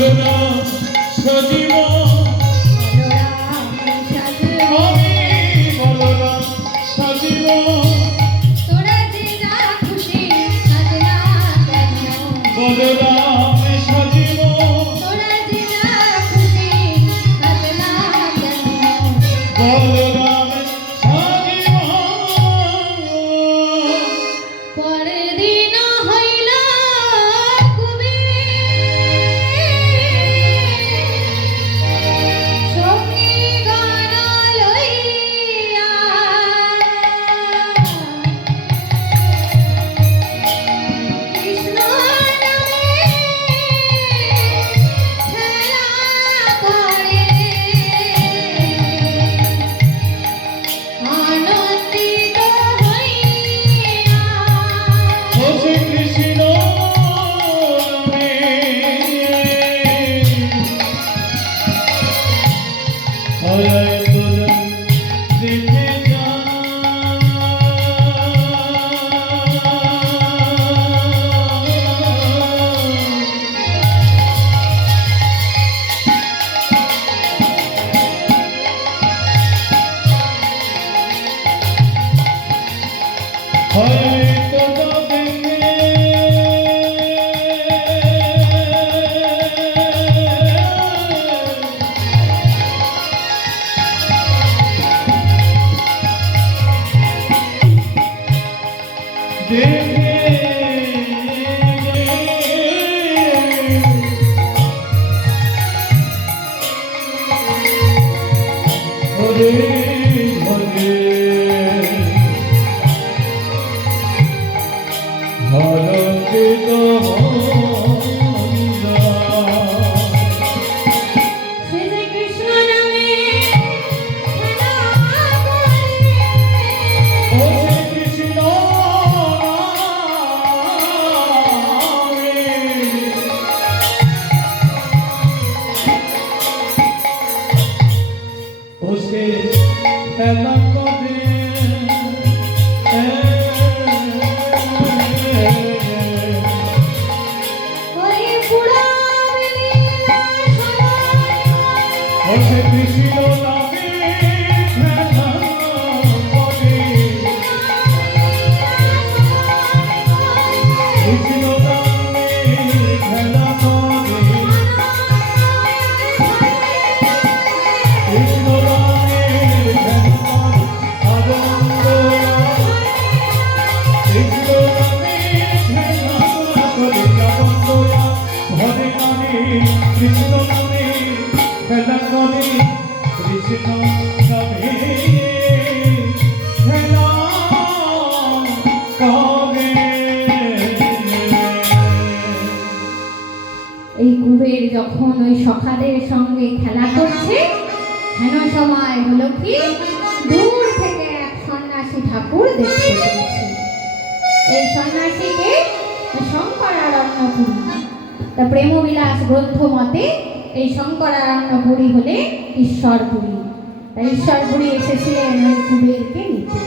সজীব খেলা করে ওই যখন ওই সখাদের সঙ্গে খেলা করছে, হেন সময় হলো কি? দূর থেকে এক সন্ন্যাসী ঠাকুর দেখতে পেয়েছে। এই সন্ন্যাসীকে শঙ্করারণ্যপুরী, তা প্রেমবিলাস গ্রন্থ মতে এই শঙ্করারণ্যপুরী হলে ঈশ্বরপুরী। তাই ঈশ্বরপুরী এসেছিলেন ওই কুবেরকে নিতে।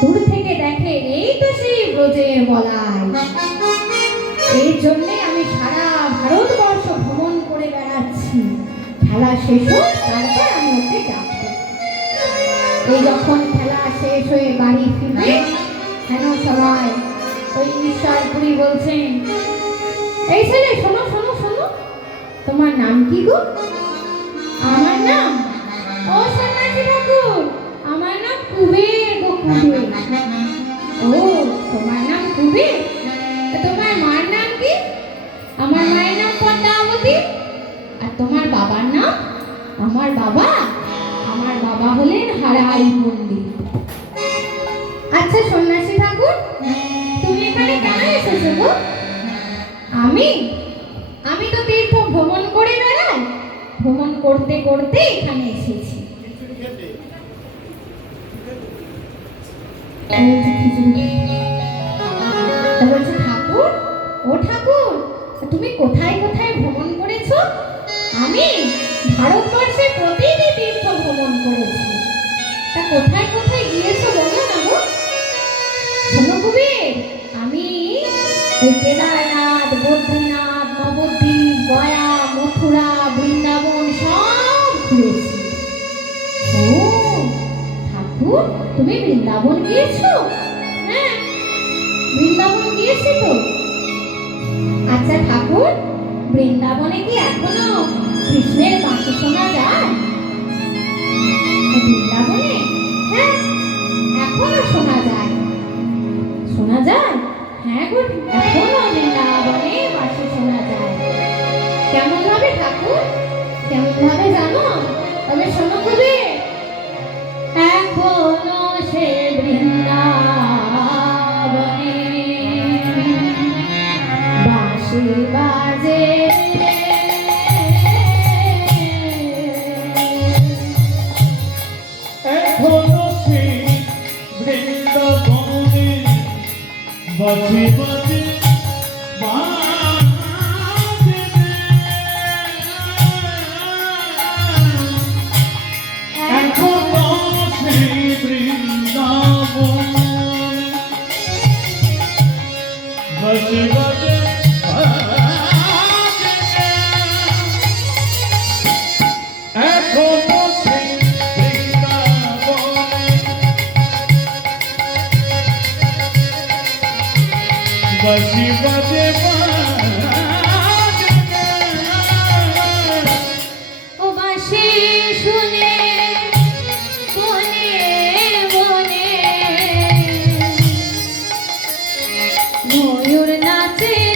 দূর থেকে দেখে, এই তো সেই ব্রজের বলাই এই জন্যে আমি সারা ভারতবর্ষ শেষ হোক, তারপর আমি ওকে ডাকবো। এই যখন খেলা শেষ হয়ে বাড়ি ফিরবে, কেন সবাই? ওই ঈশ্বরপুরি বলছেন এই ছেলে, শোনো শোনো শোনো, তোমার নাম কি গো? আমার নাম ও সন্ন্যাসী ঠাকুর, আমার নাম কুবের গো কুবের। ও বাবা? আমার বাবা হলেন হারাই পণ্ডিত। আচ্ছা সন্ন্যাসী ঠাকুর, তুমি এখানে কেন এসেছ গো? আমি? আমি তো তীর্থ ভ্রমণ করে বেড়াই। ভ্রমণ করতে করতে এখানে এসেছি। ঠাকুর, ও ঠাকুর তুমি কোথায় কোথায় ভ্রমণ করেছ? আমি? ভারতবর্ষে প্রতিটি তীর্থ ভ্রমণ করেছি। তা কোথায় কোথায় গিয়েছো বলো না শোনো আমি কেদারনাথ, বদ্রীনাথ, নবদ্বীপ, গয়া, মথুরা, বৃন্দাবন সব ঘুরেছি। ও, ঠাকুর, তুমি বৃন্দাবন গিয়েছো? হ্যাঁ বৃন্দাবন গিয়েছি তো। আচ্ছা ঠাকুর বৃন্দাবনে কি এখনও কৃষ্ণের বাঁশি শোনা যায়? বৃন্দাবনে? হ্যাঁ এখনও শোনা যায়। শোনা যায়? হ্যাঁ গো, এখনও বৃন্দাবনে বাঁশি শোনা যায়। কেমন ভাবে ঠাকুর? কেমন ভাবে জানো? তবে শোনো কবি। ময়ূর নাচে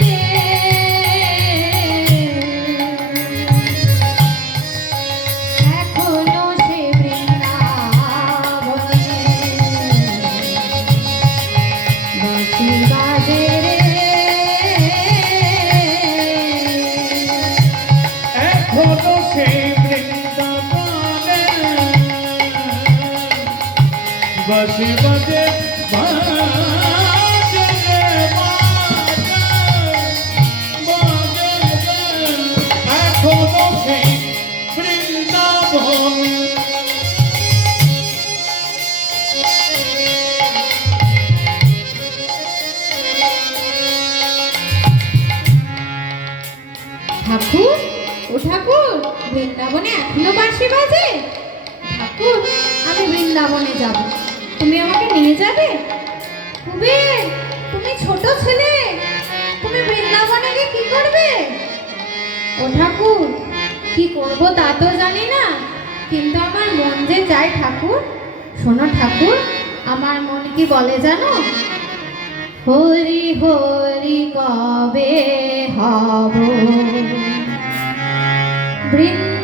ঠাকুর, বৃন্দাবনে এখনও বাঁশি বাজে? ঠাকুর, আমি বৃন্দাবনে যাব। তুমি আমাকে নিয়ে যাবে? কুবের তুমি ছোট ছেলে, তুমি বৃন্দাবনে গিয়ে কি করবে? ও ঠাকুর, কি করব তা তো জানি না, কিন্তু আমার মন যে চায় ঠাকুর, শোনো ঠাকুর, আমার মন কি বলে জানো? হরি হরি কবে হব? বৃন্দাবন